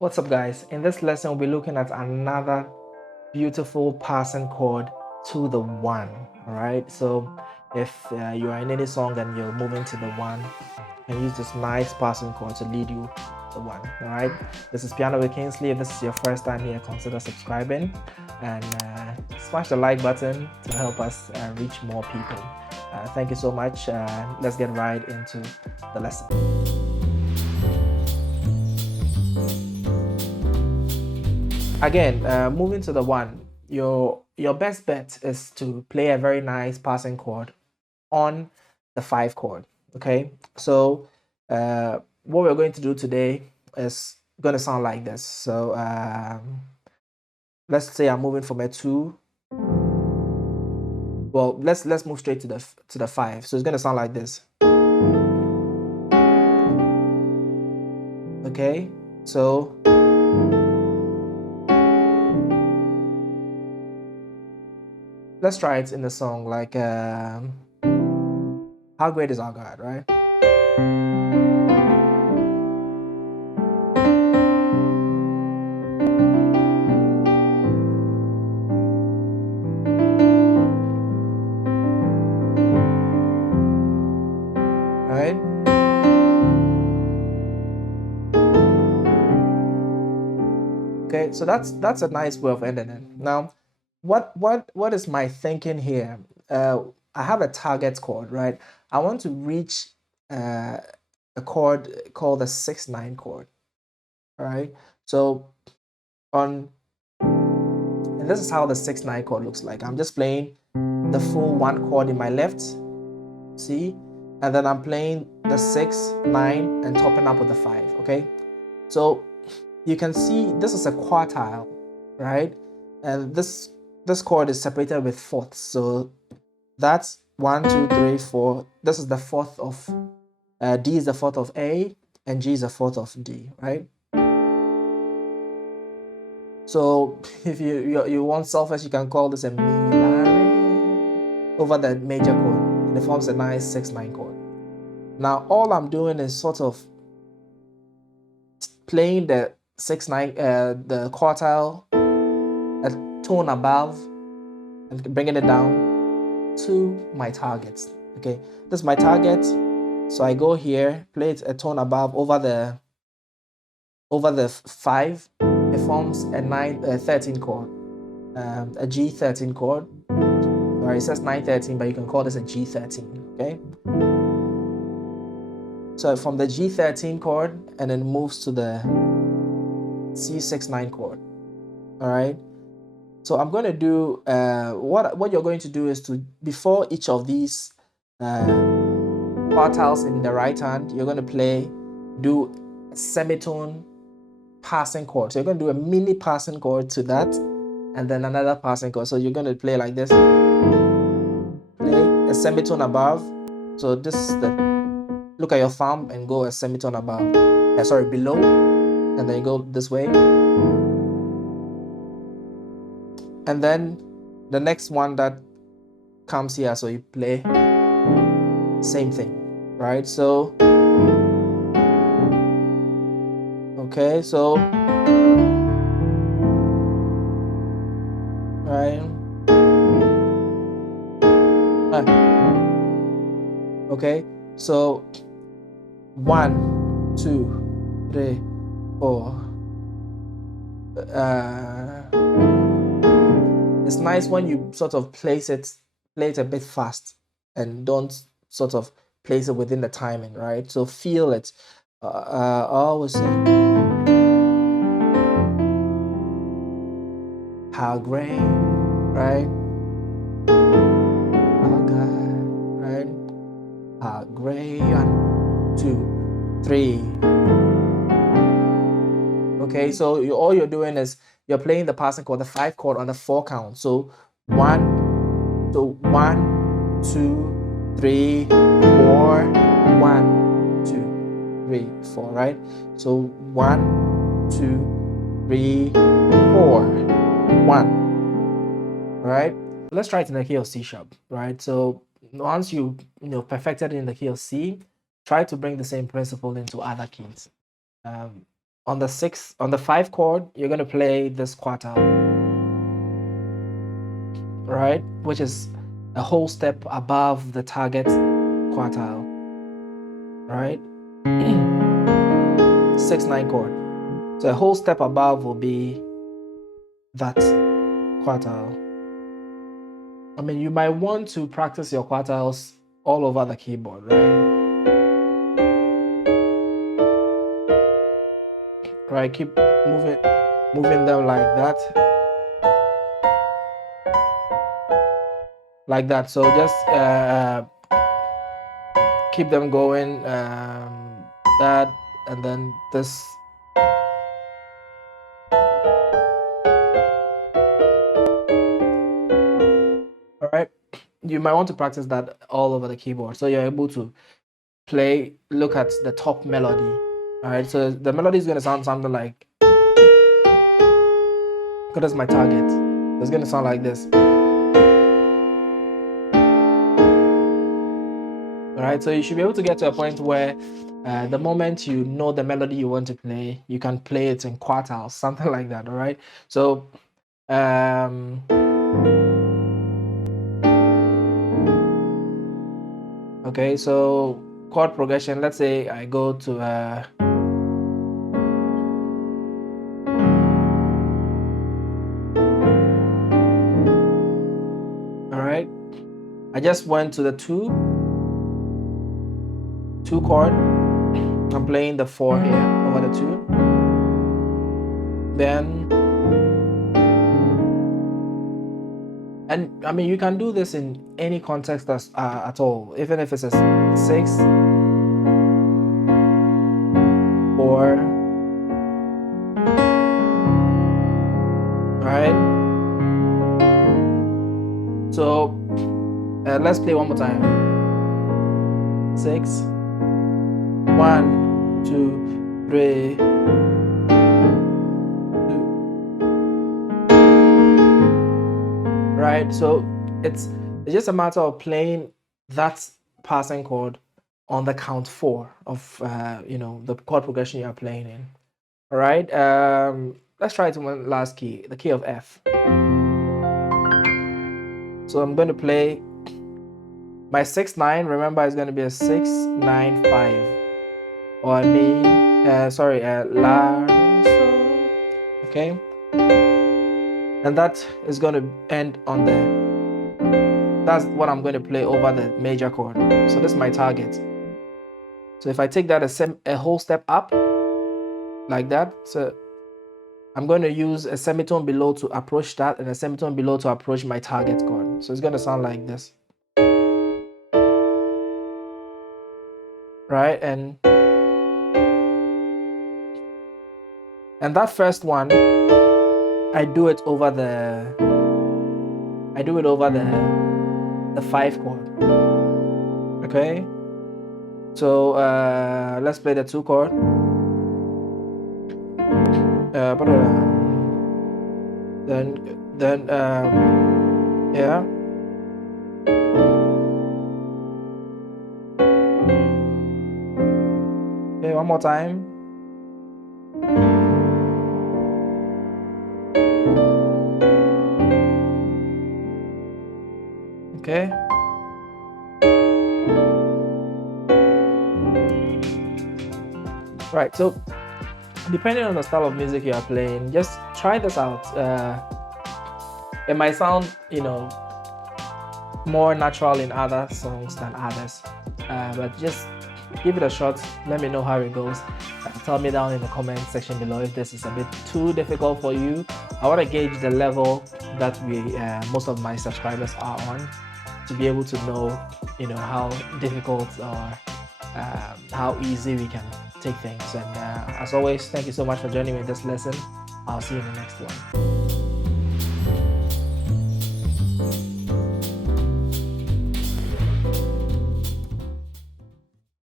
What's up, guys? In this lesson, we'll be looking at another beautiful passing chord to the one. All right. So, if you are in any song and you're moving to the one, you can use this nice passing chord to lead you to the one. All right. This is Piano with Kingsley. If this is your first time here, consider subscribing and smash the like button to help us reach more people. Thank you so much. Let's get right into the lesson. Again, moving to the one, your best bet is to play a very nice passing chord on the 5 chord. Okay, so what we're going to do today is going to sound like this. So let's say I'm moving from a 2. Well, let's move straight to the 5. So it's going to sound like this. Okay, so let's try it in the song, like How Great Is Our God, right? Right? Okay, so that's a nice way of ending it. Now, what is my thinking here? I have a target chord, right? I want to reach a chord called the 6-9 chord. All right. So and this is how the 6-9 chord looks like. I'm just playing the full 1 chord in my left, see, and then I'm playing the 6, 9, and topping up with the 5. Okay, so you can see this is a quartile, right? And this chord is separated with fourths. So that's 1, 2, 3, 4. This is the fourth of D is the fourth of A, and G is the fourth of D, right? So if you want solfege, you can call this a mi la re over the major chord, and it forms a nice 6-9 chord. Now all I'm doing is sort of playing the 6-9, the quartile, a tone above, and bringing it down to my target. Okay, this is my target. So I go here, play it a tone above over the 5. It forms a 13 chord, a G13 chord. Or it says 913, but you can call this a G13. Okay. So from the G13 chord, and then moves to the C6-9 chord. All right. So I'm going to do what you're going to do is to, before each of these quartiles in the right hand, you're going to do a semitone passing chord. So you're going to do a mini passing chord to that, and then another passing chord. So you're going to play like this. Play a semitone above. So this is look at your thumb and go a semitone above. Sorry, below, and then you go this way. And then the next one that comes here, so you play same thing, right? So okay, so right, okay, so 1, 2, 3, 4. It's nice when you sort of play it a bit fast and don't sort of place it within the timing, right? So feel it. Always say, how great, right? Our God, right? How great. 1, 2, 3. Okay, so all you're doing is you're playing the passing chord, the 5 chord on the 4 count. So 1, 2, 3, 4, 1, 2, 3, 4, right? So 1, 2, 3, 4, 1. Right? Let's try it in the key of C sharp, right? So once you perfected it in the key of C, try to bring the same principle into other keys. on the 5 chord, you're going to play this quartile, right? Which is a whole step above the target quartile, right? 6-9 chord. So a whole step above will be that quartile. I mean, you might want to practice your quartiles all over the keyboard, right? Right, keep moving them like that. Like that. So just keep them going, that, and then this. All right, you might want to practice that all over the keyboard so you're able to look at the top melody. All right, so the melody is going to sound something like, because that's my target. It's going to sound like this. All right, so you should be able to get to a point where the moment you know the melody you want to play, you can play it in quartiles, something like that. All right, so okay, so chord progression, let's say I go to all right, I just went to the 2 chord. I'm playing the 4 here over the 2. Then, and I mean, you can do this in any context at all, even if it's a 6, 4. All right. So let's play one more time. 6, 1, 2, 3. 2. Right, so it's just a matter of playing that passing chord on the count 4 of the chord progression you're playing in. All right, let's try it in one last key, the key of F. So I'm going to play my 6-9. Remember, it's going to be a 6-9-5, or I mean, sorry, La, Sol. Okay, and that is going to end on the. That's what I'm going to play over the major chord. So this is my target. So if I take that a whole step up, like that, so I'm going to use a semitone below to approach that, and a semitone below to approach my target chord. So it's going to sound like this. Right, and that first one, I do it over the 5 chord. Okay, so let's play the 2 chord. Then yeah. Okay, one more time. Okay. Right, so depending on the style of music you are playing, just try this out. It might sound, more natural in other songs than others, but just give it a shot. Let me know how it goes. Tell me down in the comment section below if this is a bit too difficult for you. I want to gauge the level that most of my subscribers are on, to be able to know, how difficult or how easy we can take things. And as always, thank you so much for joining me in this lesson. I'll see you in the next one.